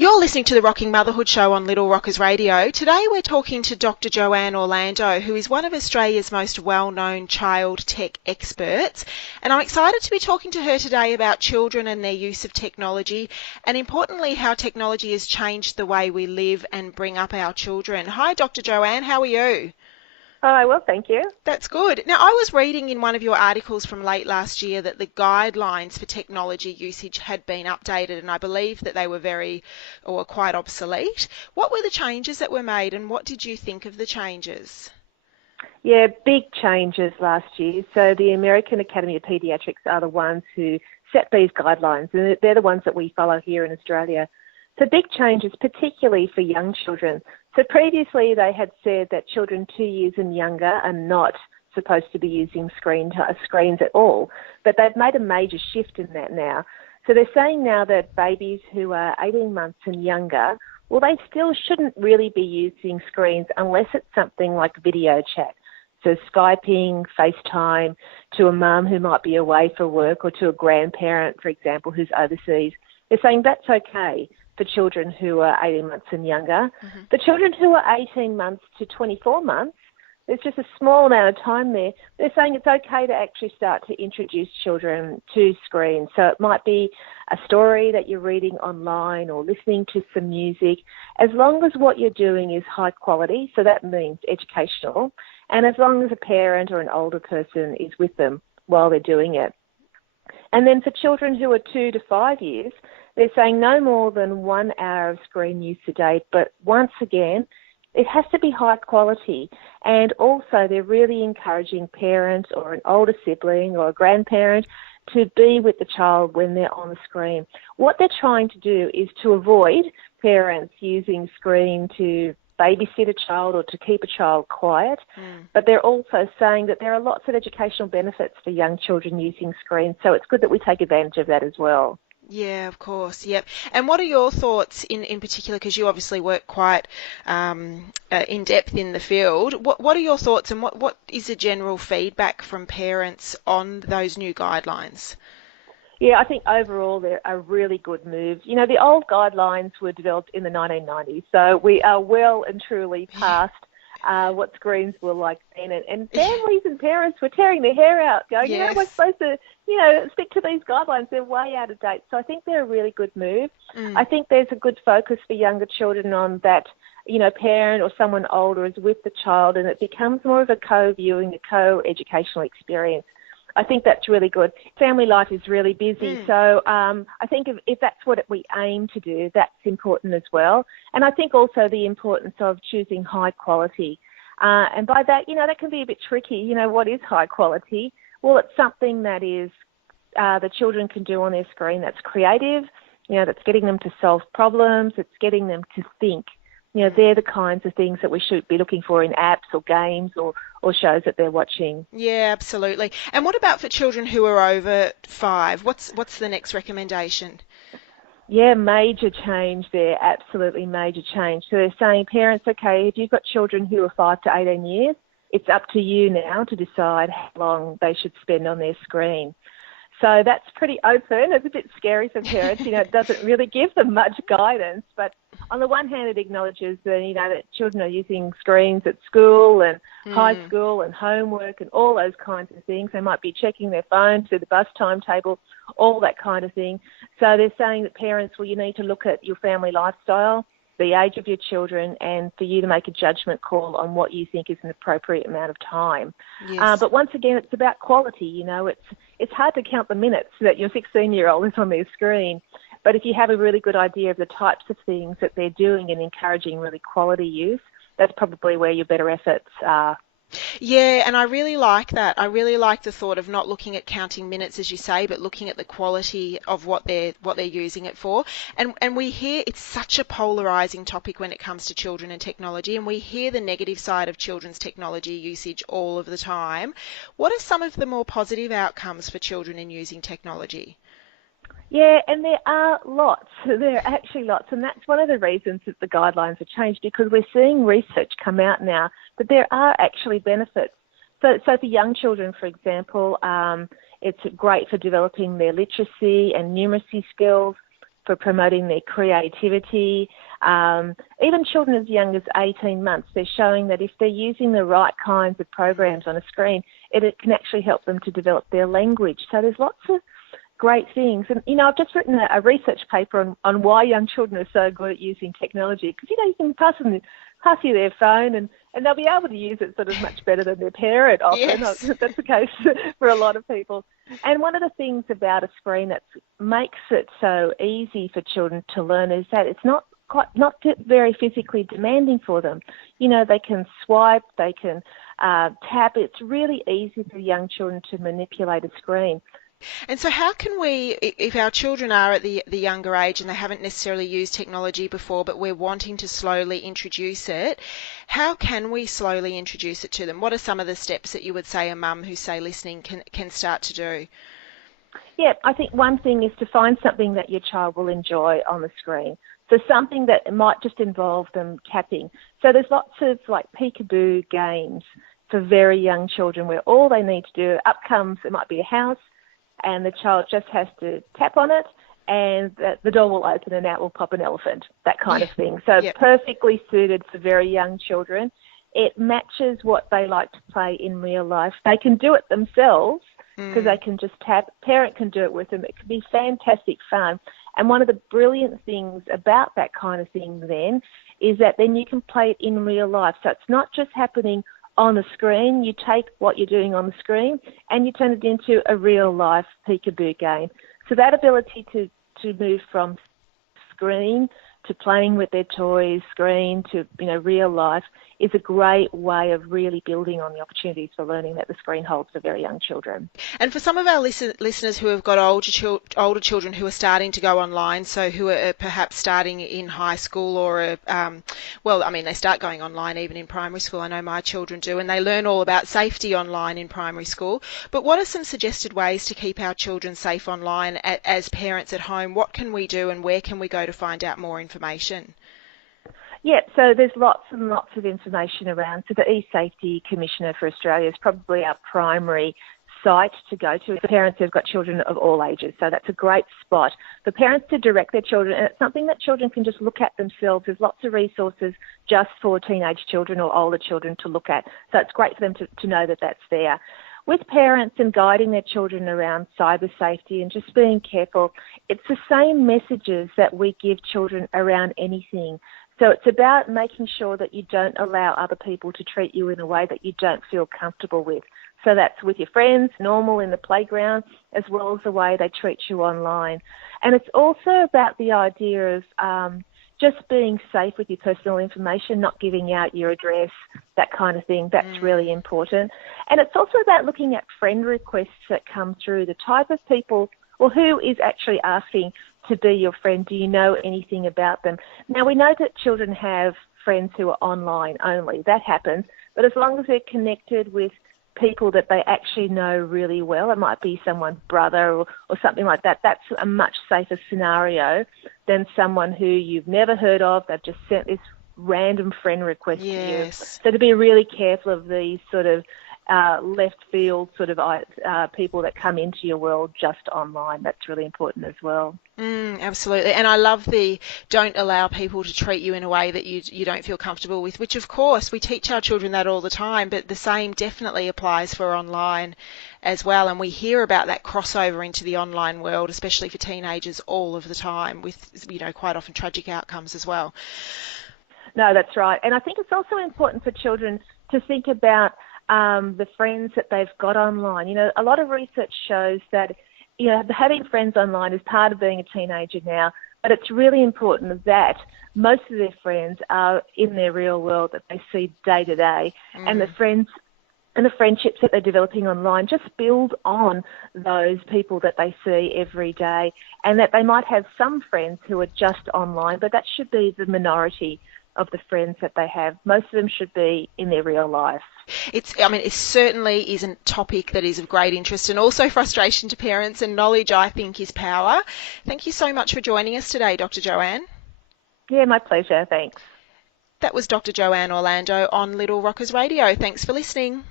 You're listening to the Rocking Motherhood Show on Little Rockers Radio. Today we're talking to Dr Joanne Orlando, who is one of Australia's most well-known child tech experts. And I'm excited to be talking to her today about children and their use of technology, and importantly how technology has changed the way we live and bring up our children. Hi Dr Joanne, how are you? Oh, well, thank you. That's good. Now, I was reading in one of your articles from late last year that the guidelines for technology usage had been updated, and I believe that they were quite obsolete. What were the changes that were made, and what did you think of the changes? Yeah, big changes last year. So the American Academy of Pediatrics are the ones who set these guidelines, and they're the ones that we follow here in Australia. So big changes, particularly for young children. So previously they had said that children 2 years and younger are not supposed to be using screens at all, but they've made a major shift in that now. So they're saying now that babies who are 18 months and younger, well, they still shouldn't really be using screens unless it's something like video chat. So Skyping, FaceTime to a mum who might be away for work or to a grandparent, for example, who's overseas. They're saying that's okay for children who are 18 months and younger. Mm-hmm. For children who are 18 months to 24 months, there's just a small amount of time there. They're saying it's okay to actually start to introduce children to screens. So it might be a story that you're reading online or listening to some music, as long as what you're doing is high quality, so that means educational, and as long as a parent or an older person is with them while they're doing it. And then for children who are 2 to 5 years, they're saying no more than 1 hour of screen use a day, but once again, it has to be high quality. And also they're really encouraging parents or an older sibling or a grandparent to be with the child when they're on the screen. What they're trying to do is to avoid parents using screen to babysit a child or to keep a child quiet, but they're also saying that there are lots of educational benefits for young children using screens, so it's good that we take advantage of that as well. Yeah, of course. Yep. And what are your thoughts in particular, because you obviously work quite in depth in the field. What are your thoughts, and what is the general feedback from parents on those new guidelines? Yeah, I think overall they're a really good move. You know, the old guidelines were developed in the 1990s, so we are well and truly past what screens were like then. And families and parents were tearing their hair out going, Yes. we're supposed to, stick to these guidelines. They're way out of date. So I think they're a really good move. I think there's a good focus for younger children on that, parent or someone older is with the child, and it becomes more of a co-viewing, a co-educational experience. I think that's really good. Family life is really busy, so I think if that's what we aim to do, that's important as well. And I think also the importance of choosing high quality. And by that, that can be a bit tricky. What is high quality? Well, it's something that is the children can do on their screen that's creative, that's getting them to solve problems, it's getting them to think. They're the kinds of things that we should be looking for in apps or games or shows that they're watching. Yeah, absolutely. And what about for children who are over 5? What's the next recommendation? Yeah, major change there, absolutely major change. So they're saying, parents, okay, if you've got children who are 5 to 18 years, it's up to you now to decide how long they should spend on their screen. So that's pretty open. It's a bit scary for parents. It doesn't really give them much guidance. But on the one hand, it acknowledges that, that children are using screens at school and high school and homework and all those kinds of things. They might be checking their phone through the bus timetable, all that kind of thing. So they're saying that parents, you need to look at your family lifestyle, the age of your children, and for you to make a judgment call on what you think is an appropriate amount of time. Yes. But once again, it's about quality. It's hard to count the minutes that your 16-year-old is on their screen. But if you have a really good idea of the types of things that they're doing and encouraging really quality use, that's probably where your better efforts are. Yeah, and I really like that. I really like the thought of not looking at counting minutes, as you say, but looking at the quality of what they're using it for. And we hear it's such a polarizing topic when it comes to children and technology, and we hear the negative side of children's technology usage all of the time. What are some of the more positive outcomes for children in using technology? Yeah, and there are lots. There are actually lots, and that's one of the reasons that the guidelines have changed, because we're seeing research come out now that there are actually benefits. So for young children, for example, it's great for developing their literacy and numeracy skills. for promoting their creativity. Even children as young as 18 months, they're showing that if they're using the right kinds of programs on a screen, it can actually help them to develop their language. So there's lots of great things. And, I've just written a research paper on why young children are so good at using technology. Because, you can pass you their phone and they'll be able to use it sort of much better than their parent often. Yes. That's the case for a lot of people. And one of the things about a screen that makes it so easy for children to learn is that it's not very physically demanding for them. They can swipe, they can tap. It's really easy for young children to manipulate a screen. And so how can we, if our children are at the younger age and they haven't necessarily used technology before, but we're wanting to slowly introduce it, how can we slowly introduce it to them? What are some of the steps that you would say a mum who's, say, listening can start to do? Yeah, I think one thing is to find something that your child will enjoy on the screen. So something that might just involve them tapping. So there's lots of peekaboo games for very young children where all they need to do, it might be a house, and the child just has to tap on it and the door will open and out will pop an elephant, that kind of thing. So perfectly suited for very young children. It matches what they like to play in real life. They can do it themselves because they can just tap. Parent can do it with them. It can be fantastic fun. And one of the brilliant things about that kind of thing then is that then you can play it in real life. So it's not just happening on the screen. You take what you're doing on the screen and you turn it into a real life peekaboo game. So that ability to move from screen to playing with their toys, screen to real life is a great way of really building on the opportunities for learning that the screen holds for very young children. And for some of our listeners who have got older children who are starting to go online, so who are perhaps starting in high school or, they start going online even in primary school. I know my children do, and they learn all about safety online in primary school. But what are some suggested ways to keep our children safe online as parents at home? What can we do and where can we go to find out more information? Yeah, so there's lots and lots of information around. So the eSafety Commissioner for Australia is probably our primary site to go to for parents who've got children of all ages. So that's a great spot for parents to direct their children. And it's something that children can just look at themselves. There's lots of resources just for teenage children or older children to look at. So it's great for them to know that that's there. With parents and guiding their children around cyber safety and just being careful, it's the same messages that we give children around anything. So it's about making sure that you don't allow other people to treat you in a way that you don't feel comfortable with. So that's with your friends, normal in the playground, as well as the way they treat you online. And it's also about the idea of just being safe with your personal information, not giving out your address, that kind of thing. That's really important. And it's also about looking at friend requests that come through, the type of people, or who is actually asking to be your friend. Do you know anything about them? Now, we know that children have friends who are online only. That happens. But as long as they're connected with people that they actually know really well, it might be someone's brother or something like that, that's a much safer scenario than someone who you've never heard of. They've just sent this random friend request to you. So to be really careful of these sort of left field sort of people that come into your world just online. That's really important as well. Absolutely. And I love the don't allow people to treat you in a way that you don't feel comfortable with, which of course we teach our children that all the time, but the same definitely applies for online as well. And we hear about that crossover into the online world, especially for teenagers, all of the time with, quite often tragic outcomes as well. No, that's right. And I think it's also important for children to think about the friends that they've got online. A lot of research shows that, having friends online is part of being a teenager now, but it's really important that most of their friends are in their real world that they see day to day, and the friends and the friendships that they're developing online just build on those people that they see every day, and that they might have some friends who are just online, but that should be the minority of the friends that they have. Most of them should be in their real life. It certainly is a topic that is of great interest and also frustration to parents, and knowledge, I think, is power. Thank you so much for joining us today, Dr. Joanne. Yeah, my pleasure. Thanks. That was Dr. Joanne Orlando on Little Rockers Radio. Thanks for listening.